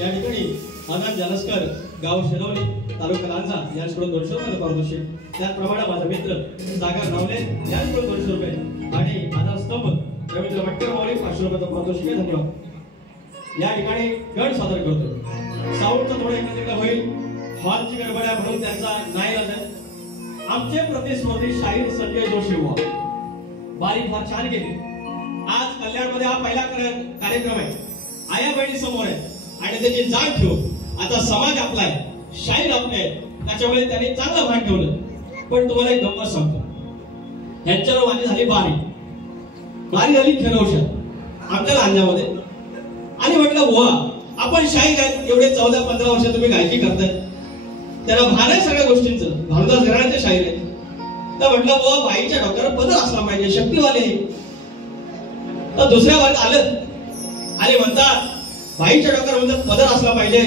या ठिकाणी आनंद जालस्कर गाव शिरवली तालुका लांजा यांच्याकडून 200 रुपये पारितोषिक, त्याचप्रमाणे माझा मित्र सागर नावले यांच्याकडून 200 रुपये आणि आधारस्तंभ रवींद्र भटकर मौली 500 रुपये पारितोषिक. धन्यवाद. या ठिकाणी गण सादर करतो. साऊंडचं थोडं एकत्र होईल, हॉलची गडबड आहे म्हणून त्यांचा नाही आहे. आमचे प्रतिस्पर्धी शाहीर संजय जोशी हुआ बारी फार छान केली. आज कल्याणमध्ये हा पहिला कार्यक्रम आहे. आया बहिणी समोर आहे आणि त्याची जाण ठेवू. आता समाज आपला आहे, शाहीर आपले आहे, त्याच्यामुळे त्यांनी चांगलं भान ठेवलं. पण तुम्हाला एक गंमत सांगतो, ह्यांच्यावर माझी झाली बारी झाली खेळवशात आमच्या लांजामध्ये. आणि म्हटलं वा आपण शाहीर आहेत, एवढे 14-15 वर्ष तुम्ही गायकी करताय, त्याला भान आहे सगळ्या गोष्टींचं, भानुदास घराण्याचे शाहीर आहेत. तर म्हटलं वा बाईच्या डोक्यावर पदर असला पाहिजे, शक्तीवाले. तर दुसऱ्या वारीत आलं आणि म्हणतात बाईच्या डोक्यावर म्हणतात पदर असला पाहिजे.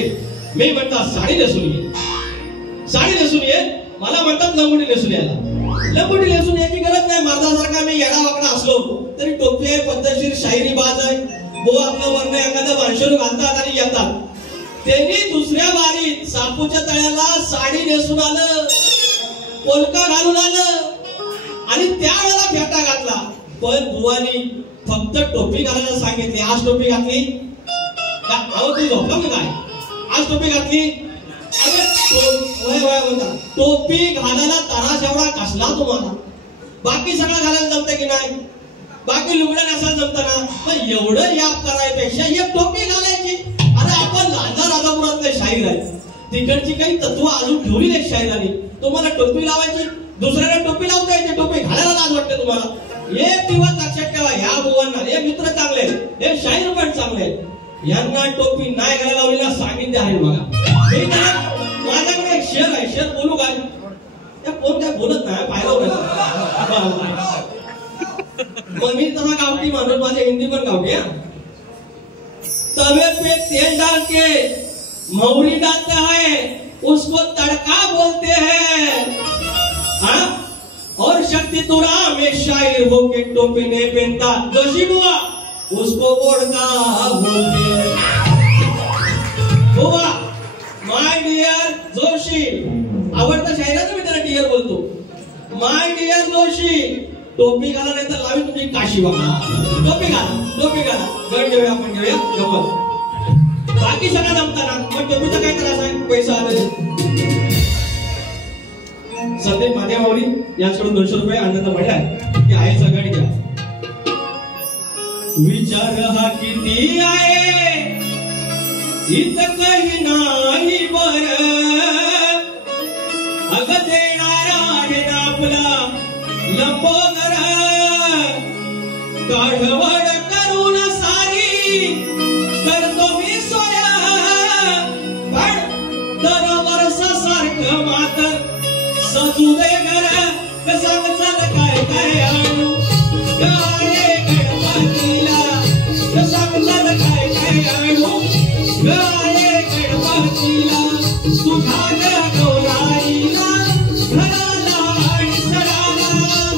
मी म्हणतात साडी नेसून ये, साडी नेसून ये. मला म्हणतात लंगोटी नेसून यायला. लंगोटी नेसून यायची गरज नाही. मर्दासारखा मी येडा वाकडा असलो तरी टोपी आहे, पद्धतशीर शायरी बाज आहे, बो आपलं वर्ण अंगाचं माणसं घालतात आणि येतात. त्यांनी दुसऱ्या वारीत सापूच्या तळ्याला साडी नेसून आलं, पोलका घालून आलं आणि त्यावेळेला फेटा घातला. पण बुवानी फक्त टोपी घालायला सांगितली. आज टोपी घातली अहो तू झोपला की काय? आज टोपी घातली. अरे टोपी घालायला तरास एवढा कसला तुम्हाला? बाकी सगळं घालायला जमतं की नाही? बाकी लुगड्या नेसायला जमतं ना? पण एवढं याप करायपेक्षा एक टोपी घालायची. अरे आपण लांजा राजापुरातले शाहीर आहेत, तिकडची काही तत्व अजून ठेवली नाही शाहिरांनी. तुम्हाला टोपी लावायची, दुसऱ्याला टोपी लावता यायची, टोपी घालायला लाज वाटते तुम्हाला. एक दिवस लक्षात ठेवा, ह्या बुवांना हे मित्र चांगले आहेत, हे शाहीर पण चांगले आहेत. यांना टोपी नाही घालायला लावलेला सांगितले आहे बघा. माझ्याकडे एक शेर आहे, शेर बोलू काय? त्या कोण काय बोलत नाही, पाहिलं मग मी तसा गावठी माणूस, माझे हिंदी पण गावठी. तवे पे तेल डाल के मौरी डालते हैं, उसको तड़का बोलते हैं. हाँ? और शक्ति तुरा में शायर हो के टोपी नहीं पहनता जोशी बुआ, उसको बोड़का बोलते हैं. बुआ माय डियर जोशी, आवडता शायराचा मी त्याला डियर बोलतो. माय डियर जोशी, टोपी घाला नाही तर लावी तुझी काशी बघा. टोपी घाला, टोपी घाला. गण घेऊया आपण, घेऊया गप्पा. बाकी सगळं जमताना पण टोपीचा काय त्रास आहे? पैसा आले. संदीप मादेवावली यांच्याकडून 200 रुपये आनंद म्हणलाय की आहे सगळं घ्या. विचार हा किती आहे इथं काही नाही बर, अग देणारा आहे ना आपला लंबोदर. काढवड करून सारी करतो मी सोया, पण दर वर्षासारखं मातर सजू दे घर. सांग चल काय काय आणू गाये गणपतीला, सांग चल काय काय आणू गाये गणपतीला. तुझ्या गौराईला घराला आणि सणाला,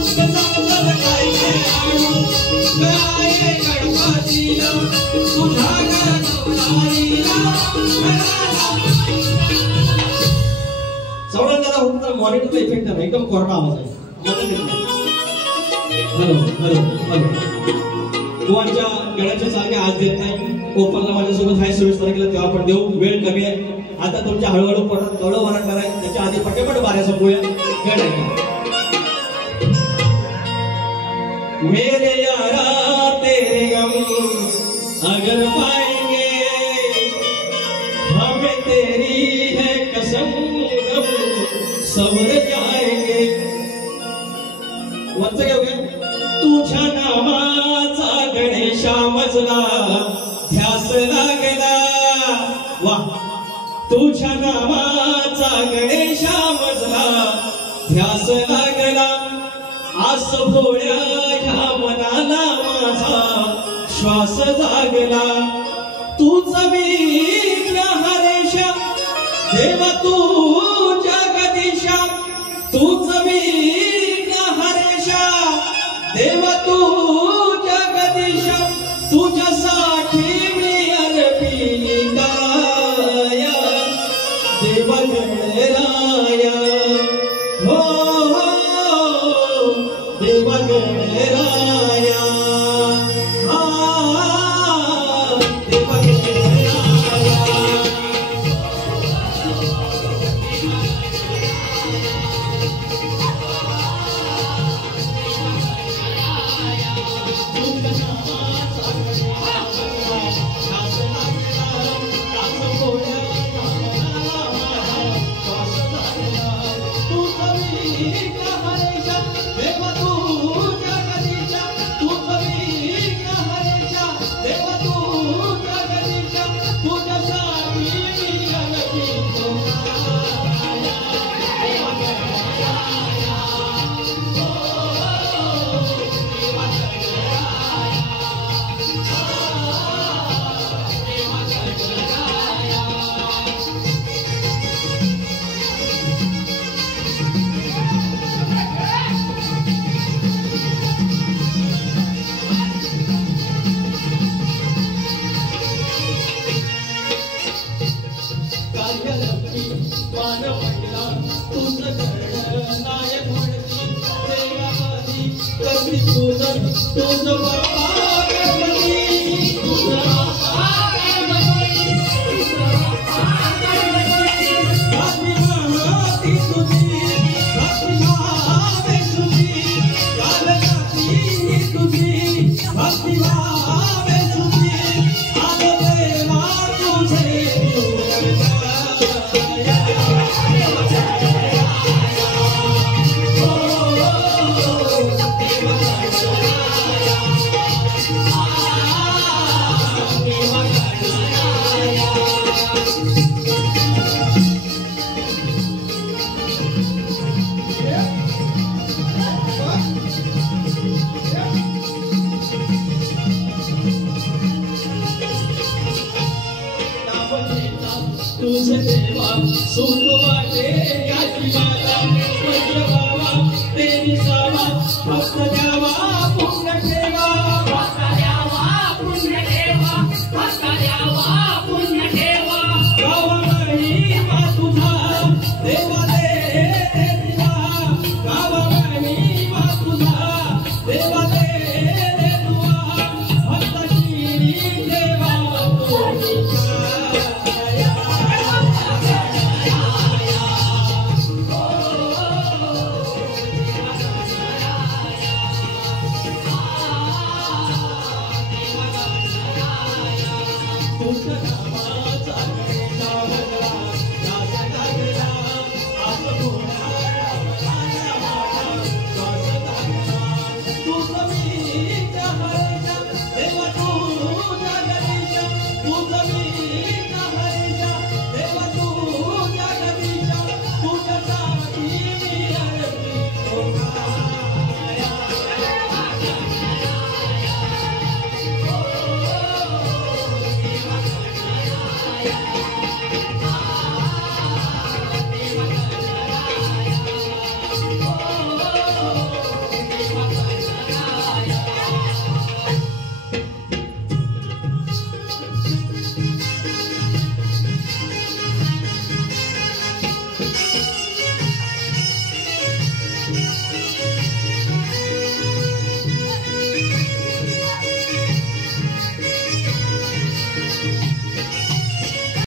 सांग चल काय काय आणू गाये गणपतीला. तुझ्या गौराईला घराला. सवडांना होता मॉनिटरचा इफेक्ट आहे, एकदम कोरडा आवाज आहे. Hello hello hello. बुवांच्या गळ्याच्या सारखे आज देत नाही. ओपनला माझ्यासोबत हाय 26 तारखेला तेव्हा पण देऊ. वेळ कमी आहे आता, तुमच्या हळूहळू पोटात कवळं वरणार आहे. त्याच्या आधी पटेपट बाऱ्या संपूया. गण आहे मेरे यारा तेरे गम अगर पाएंगे हमें तेरी है कसम सवर जाएंगे. वरच घेऊया. तुझ्या नामाचा गणेशा मजला ध्यास लागला. वा. तुझ्या नामाचा गणेशा मजला ध्यास लागला. आस भोळ्या ह्या मनाला माझा श्वास जागला. तूच विघ्न हरेशा देवा तू जगदीशा, तूच विघ्न हरेशा देवा तू जगदीशा. तुझ्यासाठी मी अर्पिता तुझं बाबा गणपती तुझं बाबा गणपती भक्ती महाती तुझी भक्ती भावे तुझी कालकाती तुझी भक्ती भावे तुझी आज देवा तुझे तुझे देवा सुख वाटे याची माता स्वर्ग बाबा देवी सावा भक्त द्यावा पुण्य ठेवा भक्त द्यावा पुण्य ठेवा भक्त द्यावा पुण्य ठेवा गावा महिमा तुझा देवा दे देवा गावा महिमा तुझा देवा दे देवा भक्ताची देवा तुझं नावाचा गणेशा